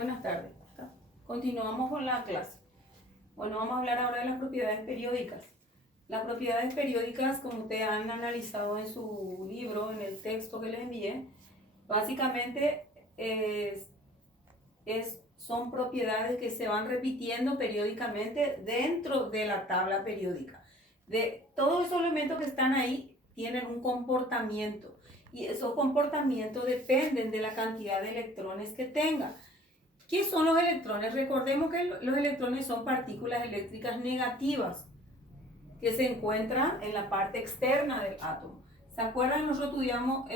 Buenas tardes. Continuamos con la clase. Bueno, vamos a hablar ahora de las propiedades periódicas. Las propiedades periódicas, como ustedes han analizado en su libro, en el texto que les envié, básicamente son propiedades que se van repitiendo periódicamente dentro de la tabla periódica. De todos esos elementos que están ahí tienen un comportamiento y esos comportamientos dependen de la cantidad de electrones que tenga. ¿Qué son los electrones? Recordemos que los electrones son partículas eléctricas negativas que se encuentran en la parte externa del átomo. ¿Se acuerdan? Nosotros estudiamos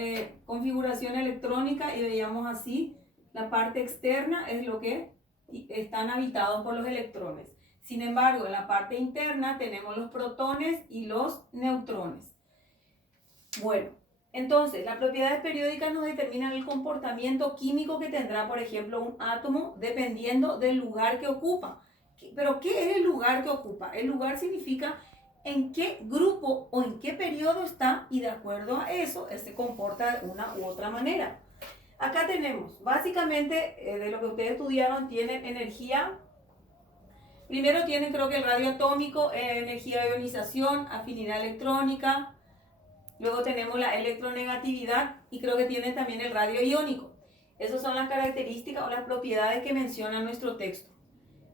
configuración electrónica y veíamos así, la parte externa es lo que están habitados por los electrones. Sin embargo, en la parte interna tenemos los protones y los neutrones. Bueno, entonces, las propiedades periódicas nos determinan el comportamiento químico que tendrá, por ejemplo, un átomo dependiendo del lugar que ocupa. Pero, ¿qué es el lugar que ocupa? El lugar significa en qué grupo o en qué periodo está y de acuerdo a eso, él se comporta de una u otra manera. Acá tenemos, básicamente, de lo que ustedes estudiaron, tienen energía. Primero tienen, creo que el radio atómico, energía de ionización, afinidad electrónica. Luego tenemos la electronegatividad y creo que tienen también el radio iónico. Esas son las características o las propiedades que menciona nuestro texto.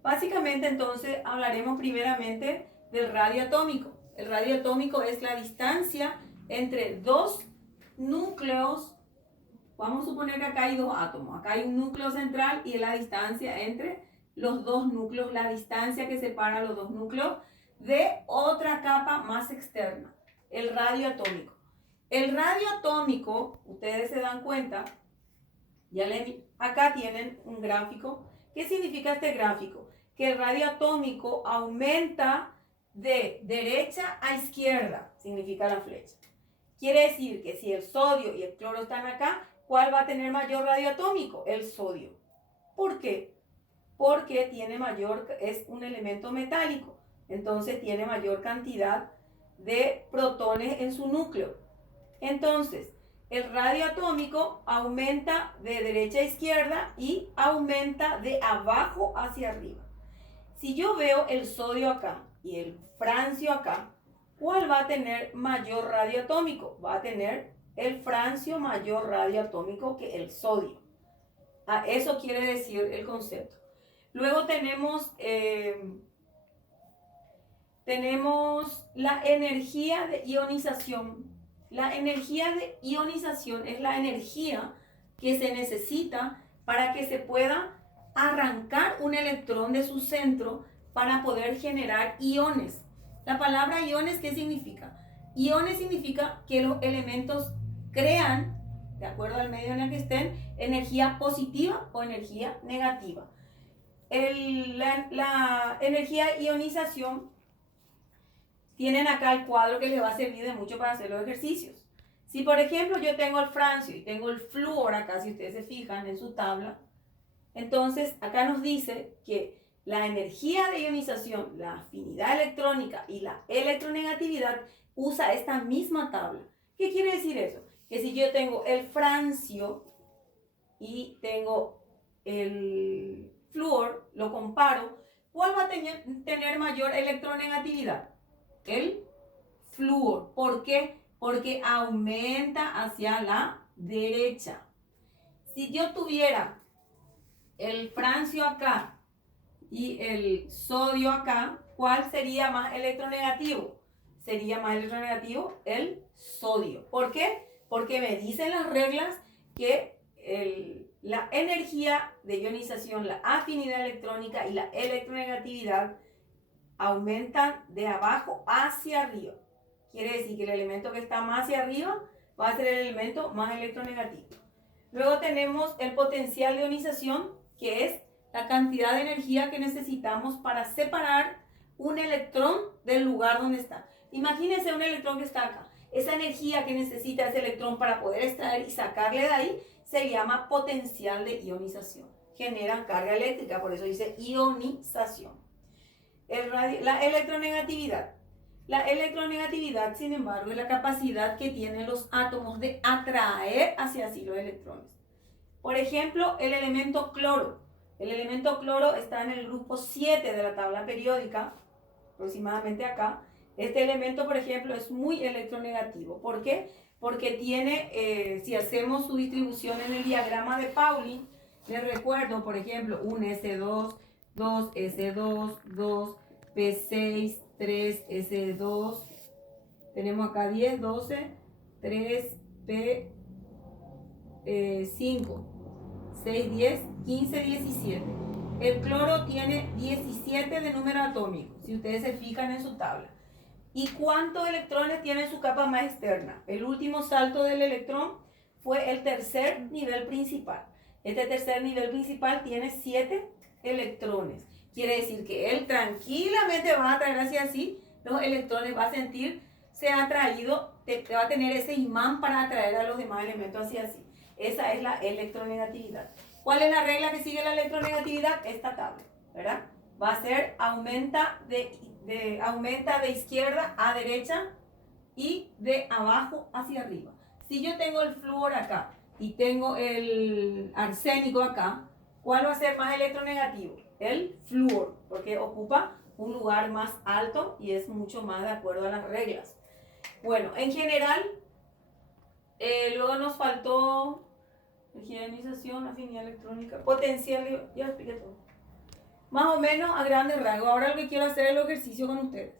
Básicamente entonces hablaremos primeramente del radio atómico. El radio atómico es la distancia entre dos núcleos. Vamos a suponer que acá hay dos átomos. Acá hay un núcleo central y es la distancia entre los dos núcleos, la distancia que separa los dos núcleos de otra capa más externa, el radio atómico. El radio atómico, ustedes se dan cuenta, acá tienen un gráfico. ¿Qué significa este gráfico? Que el radio atómico aumenta de derecha a izquierda, significa la flecha. Quiere decir que si el sodio y el cloro están acá, ¿cuál va a tener mayor radio atómico? El sodio. ¿Por qué? Porque es un elemento metálico, entonces tiene mayor cantidad de protones en su núcleo. Entonces, el radio atómico aumenta de derecha a izquierda y aumenta de abajo hacia arriba. Si yo veo el sodio acá y el francio acá, ¿cuál va a tener mayor radio atómico? Va a tener el francio mayor radio atómico que el sodio. Eso quiere decir el concepto. Luego tenemos la energía de ionización. La energía de ionización es la energía que se necesita para que se pueda arrancar un electrón de su centro para poder generar iones. La palabra iones, ¿qué significa? Iones significa que los elementos crean, de acuerdo al medio en el que estén, energía positiva o energía negativa. La energía de ionización, tienen acá el cuadro que les va a servir de mucho para hacer los ejercicios. Si por ejemplo yo tengo el francio y tengo el flúor acá, si ustedes se fijan en su tabla, entonces acá nos dice que la energía de ionización, la afinidad electrónica y la electronegatividad usa esta misma tabla. ¿Qué quiere decir eso? Que si yo tengo el francio y tengo el flúor, lo comparo, ¿cuál va a tener mayor electronegatividad? El flúor. ¿Por qué? Porque aumenta hacia la derecha. Si yo tuviera el francio acá y el sodio acá, ¿cuál sería más electronegativo? Sería más electronegativo el sodio. ¿Por qué? Porque me dicen las reglas que la energía de ionización, la afinidad electrónica y la electronegatividad aumentan de abajo hacia arriba. Quiere decir que el elemento que está más hacia arriba va a ser el elemento más electronegativo. Luego tenemos el potencial de ionización, que es la cantidad de energía que necesitamos para separar un electrón del lugar donde está. Imagínense un electrón que está acá. Esa energía que necesita ese electrón para poder extraer y sacarle de ahí se llama potencial de ionización. Generan carga eléctrica, por eso dice ionización. La electronegatividad. La electronegatividad, sin embargo, es la capacidad que tienen los átomos de atraer hacia sí los electrones. Por ejemplo, el elemento cloro. El elemento cloro está en el grupo 7 de la tabla periódica, aproximadamente acá. Este elemento, por ejemplo, es muy electronegativo. ¿Por qué? Porque tiene, si hacemos su distribución en el diagrama de Pauling, les recuerdo, por ejemplo, un S2, 2S2, 2P6, 3S2, tenemos acá 10, 12, 3P5, 6, 10, 15, 17. El cloro tiene 17 de número atómico, si ustedes se fijan en su tabla. ¿Y cuántos electrones tiene su capa más externa? El último salto del electrón fue el tercer nivel principal. Este tercer nivel principal tiene 7 electrones. Quiere decir que él tranquilamente va a atraer hacia sí los electrones, va a sentirse atraído, va a tener ese imán para atraer a los demás elementos hacia sí. Esa es la electronegatividad. ¿Cuál es la regla que sigue la electronegatividad? Esta tabla, ¿verdad? Va a ser aumenta de izquierda a derecha y de abajo hacia arriba. Si yo tengo el flúor acá y tengo el arsénico acá, ¿cuál va a ser más electronegativo? El flúor, porque ocupa un lugar más alto y es mucho más de acuerdo a las reglas. Bueno, en general, luego nos faltó higienización, afinidad electrónica, potencial, ya expliqué todo. Más o menos a grandes rasgos. Ahora lo que quiero hacer es el ejercicio con ustedes.